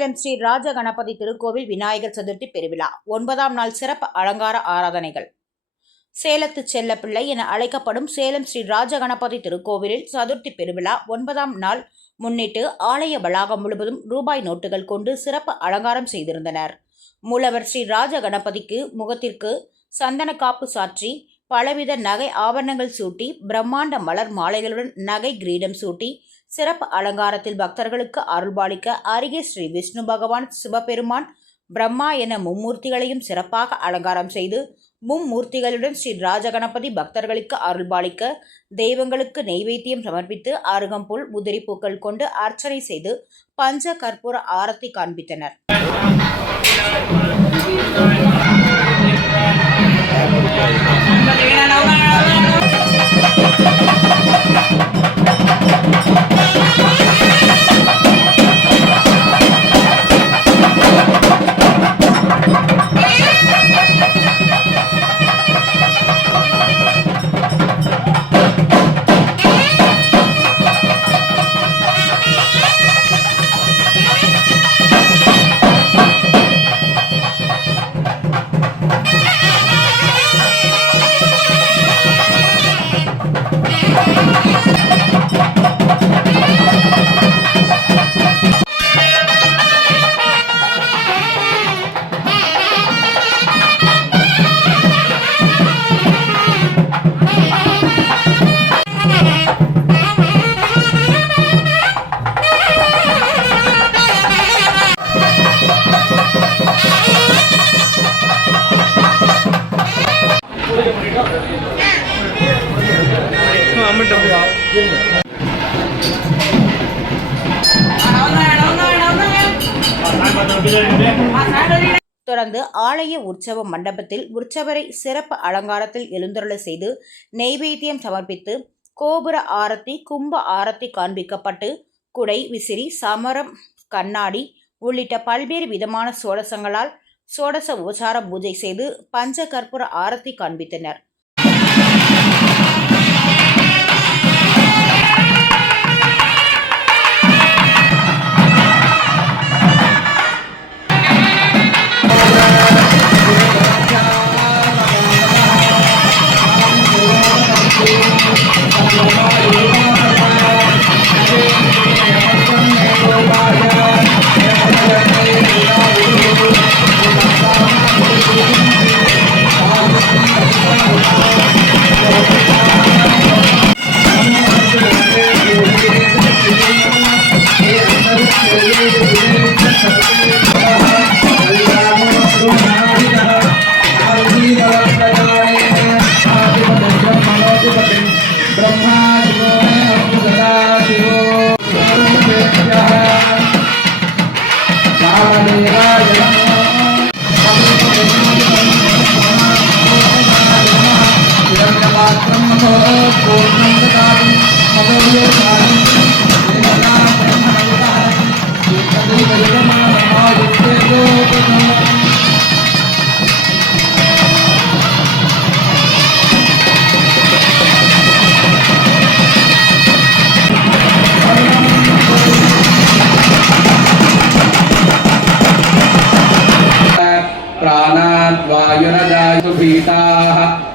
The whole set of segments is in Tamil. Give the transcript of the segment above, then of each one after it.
சேலம் ஸ்ரீ ராஜ கணபதி திருக்கோவில் விநாயகர் சதுர்த்தி பெருவிழா 9ஆம் நாள் சிறப்பு அலங்கார ஆராதனைகள். சேலத்து செல்லப்பிள்ளை என அழைக்கப்படும் சேலம் ஸ்ரீ ராஜ கணபதி திருக்கோவிலில் சதுர்த்தி பெருவிழா 9ஆம் நாள் முன்னிட்டு ஆலய வளாகம் முழுவதும் ரூபாய் நோட்டுகள் கொண்டு சிறப்பு அலங்காரம் செய்திருந்தனர். மூலவர் ஸ்ரீ ராஜ கணபதிக்கு முகத்திற்கு சந்தன காப்பு சாற்றி பலவித நகை ஆபரணங்கள் சூட்டி பிரம்மாண்ட மலர் மாலைகளுடன் நகை கிரீடம் சூட்டி சிறப்பு அலங்காரத்தில் பக்தர்களுக்கு அருள்பாலிக்க அருகே ஸ்ரீ விஷ்ணு பகவான், சிவபெருமான், பிரம்மா என மும்மூர்த்திகளையும் சிறப்பாக அலங்காரம் செய்து மும்மூர்த்திகளுடன் ஸ்ரீ ராஜகணபதி பக்தர்களுக்கு அருள்பாலிக்க தெய்வங்களுக்கு நெய்வேத்தியம் சமர்ப்பித்து அருகம்புல், உதிரி பூக்கள் கொண்டு அர்ச்சனை செய்து பஞ்ச கற்பூர ஆரத்தி காண்பித்தனர். தொடர்ந்து ஆலய உற்சவ மண்டபத்தில் உற்சவரை சிறப்பு அலங்காரத்தில் எழுந்தருள செய்து நெய்வேத்தியம் சமர்ப்பித்து கோபுர ஆரத்தி, கும்ப ஆரத்தி காண்பிக்கப்பட்டு குடை, விசிறி, சமரம், கண்ணாடி உள்ளிட்ட பல்வேறு விதமான சோடசங்களால் சோடச உபசார பூஜை செய்து பஞ்ச கற்பூர ஆரத்தி காண்பித்தனர்.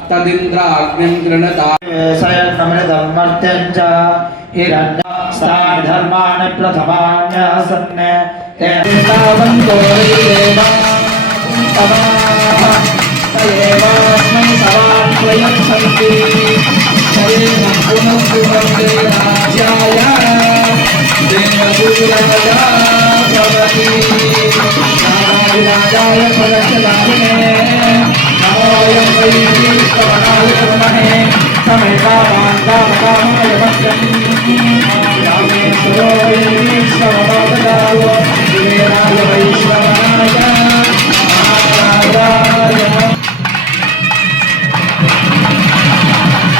तदिन्द्राग्निं गृणता सयन्नमृतमर्त्यञ्च हिरण्यस्ताधर्माणि प्रथमान्यासन्ने तेतावन्तो तयेवास्मै सवान्वयं सन्ति शरीरं पुनः राज्याय देवसूरजा भवति राजाय पदशदालिने नमोऽयं वै श्रीष्टवनाय कुर्महे समेकामान्तामकामाय मह्यं रामेश्वरो वै श्रीष्टवनाददायो दिवेराय वैश्ववनाय महाराजाय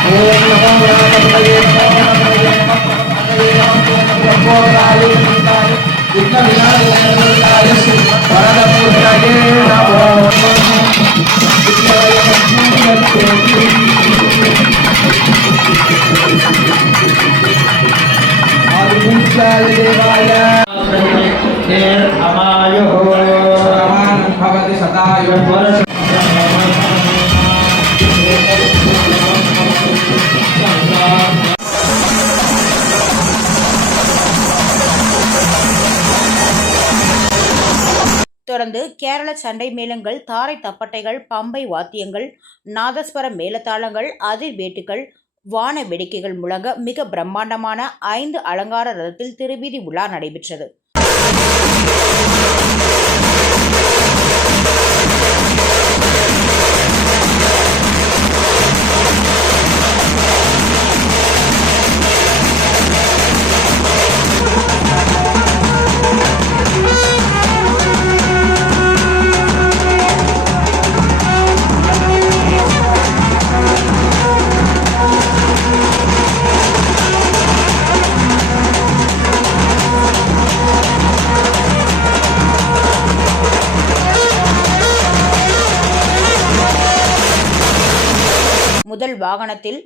ॐ नमो गणपतये विघ्नविनाशाय वरदपूर्णये नमो देवाय தொடர்ந்து கேரள சண்டை மேளங்கள், தாரை தப்பட்டைகள், பம்பை வாத்தியங்கள், நாதஸ்வர மேளதாளங்கள், அதிர் வேட்டுகள், வான வேடிக்கைகள் முழங்க மிக பிரம்மாண்டமான 5 அலங்கார ரதத்தில் திருவீதி உலா நடைபெற்றது. முதல் வாகனத்தில்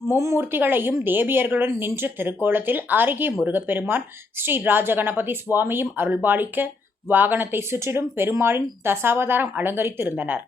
மும்மூர்த்திகளையும் தேவியர்களுடன் நின்ற திருக்கோலத்தில் அருகே முருகப்பெருமான், ஸ்ரீ ராஜகணபதி சுவாமியும் அருள்பாலிக்க வாகனத்தை சுற்றிலும் பெருமாளின் தசாவதாரம் அலங்கரித்திருந்தனர்.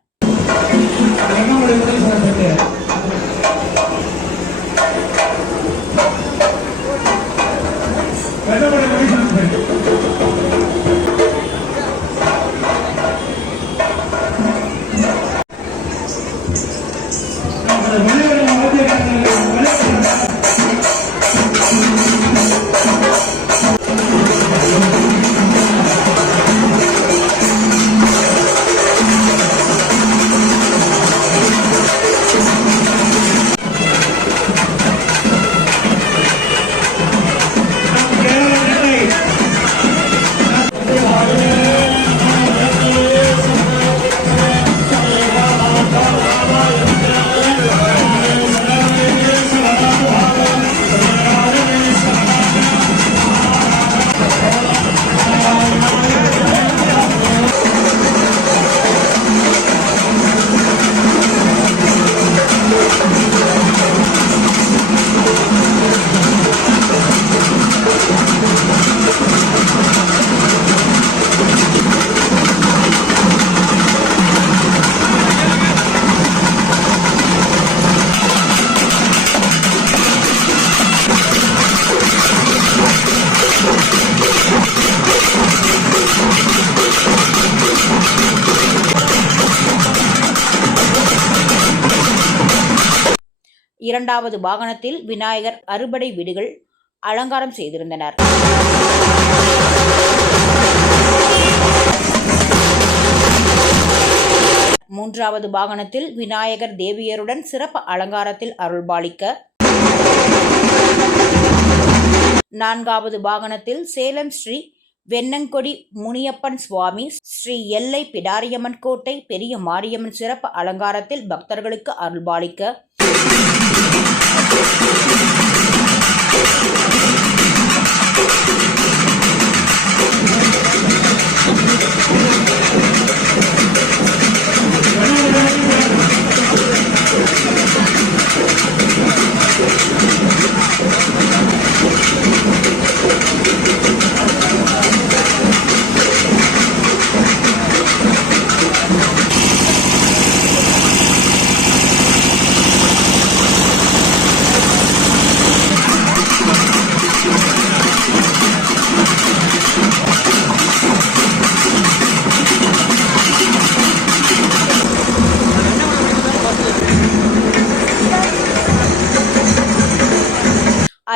இரண்டாவது வாகனத்தில் விநாயகர் அறுபடை வீடுகள் அலங்காரம் செய்திருந்தனர். மூன்றாவது வாகனத்தில் விநாயகர் தேவியருடன் சிறப்பு அலங்காரத்தில் அருள்பாலிக்க, நான்காவது வாகனத்தில் சேலம் ஸ்ரீ வெண்ணங்கொடி முனியப்பன் சுவாமி, ஸ்ரீ எல்லை பிடாரியம்மன் கோட்டை பெரிய மாரியம்மன் சிறப்பு அலங்காரத்தில் பக்தர்களுக்கு அருள்பாலிக்க,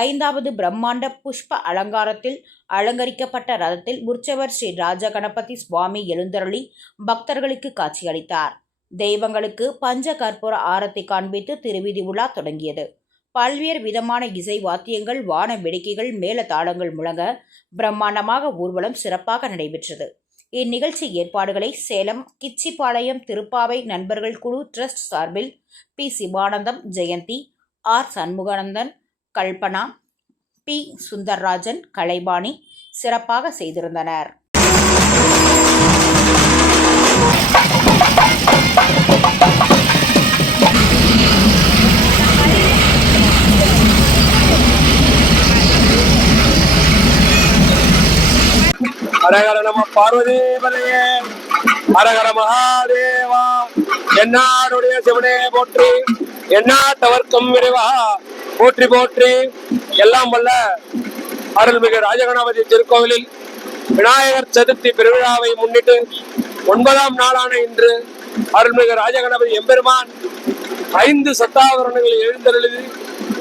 ஐந்தாவது பிரம்மாண்ட புஷ்ப அலங்காரத்தில் அலங்கரிக்கப்பட்ட ரதத்தில் உற்சவர் ஸ்ரீ ராஜகணபதி சுவாமி எழுந்தருளி பக்தர்களுக்கு காட்சியளித்தார். தெய்வங்களுக்கு பஞ்ச கற்பூர ஆரத்தி காண்பித்து திருவீதி உலா தொடங்கியது. பல்வேறு விதமான இசை வாத்தியங்கள், வான வேடிக்கைகள், மேல தாளங்கள் முழங்க பிரம்மாண்டமாக ஊர்வலம் சிறப்பாக நடைபெற்றது. இந்நிகழ்ச்சி ஏற்பாடுகளை சேலம் கிச்சிபாளையம் திருப்பாவை நண்பர்கள் குழு டிரஸ்ட் சார்பில் P. Sivanandam, Jayanthi, R. Shanmugananthan, Kalpana, P. Sundarrajan, Kalaipani சிறப்பாக செய்திருந்தனர். ஹரஹர நம பார்வதி பதையே. ஹரஹர மகாதேவா. என்னாருடைய சிவனே போற்றி, எந்நாட்டவர்க்கும் இறைவா போற்றி போற்றி. எல்லாம் வல்ல அருள்மிகு ராஜகணபதி திருக்கோவிலில் விநாயகர் சதுர்த்தி பெருவிழாவை முன்னிட்டு 9ஆம் நாளான இன்று அருள்மிகு ராஜகணபதி எம்பெருமான் 5 சத்தாவரணங்களில் எழுந்தருளி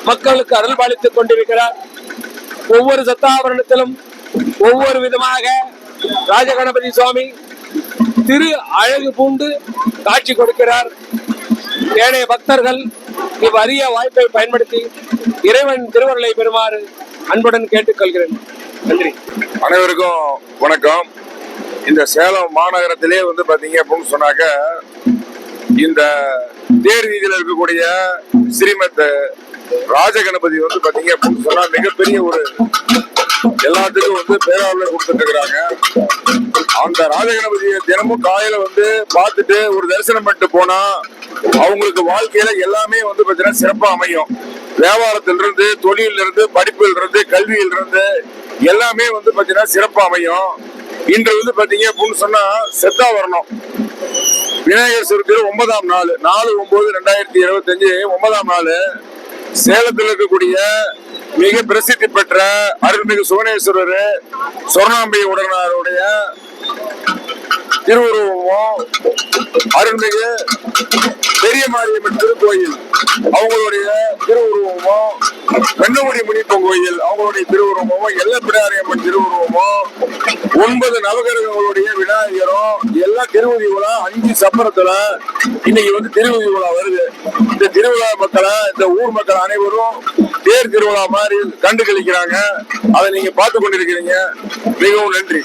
மக்களுக்கு அருள் பாலித்துக் கொண்டிருக்கிறார். ஒவ்வொரு சத்தாவரணத்திலும் ஒவ்வொரு விதமாக ராஜகணபதி சுவாமி திரு அழகு பூண்டு காட்சி கொடுக்கிறார். ஏனைய பக்தர்கள் இவ்வரிய வாய்ப்பை பயன்படுத்தி இறைவன் திருவருளை பெறுமாறு அன்புடன் கேட்டுக்கொள்கிறேன். நன்றி. அனைவருக்கும் வணக்கம். இந்த சேலம் மாநகரத்திலே பாத்தீங்க அப்படின்னு சொன்னாக்க, இந்த தேர் வீதியில இருக்கக்கூடிய ஸ்ரீமத் ராஜகணபதி பாத்தீங்க அப்படின்னு சொன்னா மிகப்பெரிய ஒரு எல்லாத்துக்கும் பேராளர் கொடுத்துட்டு இருக்கிறாங்க. அந்த ராஜகணபதியை தினமும் காலையில பார்த்துட்டு ஒரு தரிசனம் பண்ணிட்டு போனா அவங்களுக்கு வாழ்க்கையில எல்லாமே பாத்தீங்கன்னா சிறப்பா அமையும். வியாபாரத்திலிருந்து, தொழில இருந்து, படிப்பில் இருந்து, கல்வியில் இருந்து எல்லாமே பாத்தீங்கன்னா சிறப்பா அமையும். இன்று பாத்தீங்க அப்படின்னு சொன்னா செத்தாவரணம் விநாயகர் சதுர்த்தி 9ஆம் நாள் 4/9/2025 9ஆம் நாள் சேலத்தில் இருக்கக்கூடிய மிக பிரசித்தி பெற்ற அருள்மிகு சுவனேஸ்வரர் சொர்ணாம்பை உடனாருடைய திருவுருவமும், அருள்மிகு பெரிய மாரியம்மன் திருக்கோயில் அவங்களுடைய திருவுருவமும், வெண்ணமுடி முனிப்பன் கோயில் அவங்களுடைய திருவுருவமும், எல்லப்பிடாரியம்மன் திருவுருவமும், 9 நவகிரகங்களுடைய விநாயகரும் எல்லாம் திருவுதி விழா 5 சப்பரத்துல இன்னைக்கு திருவுதி விழா வருது. இந்த திருவிழா மக்களை, இந்த ஊர் மக்கள் அனைவரும் தேர் திருவிழா மாதிரி கண்டு கழிக்கிறாங்க. அதை நீங்க பார்த்து கொண்டிருக்கிறீங்க. மிகவும் நன்றி.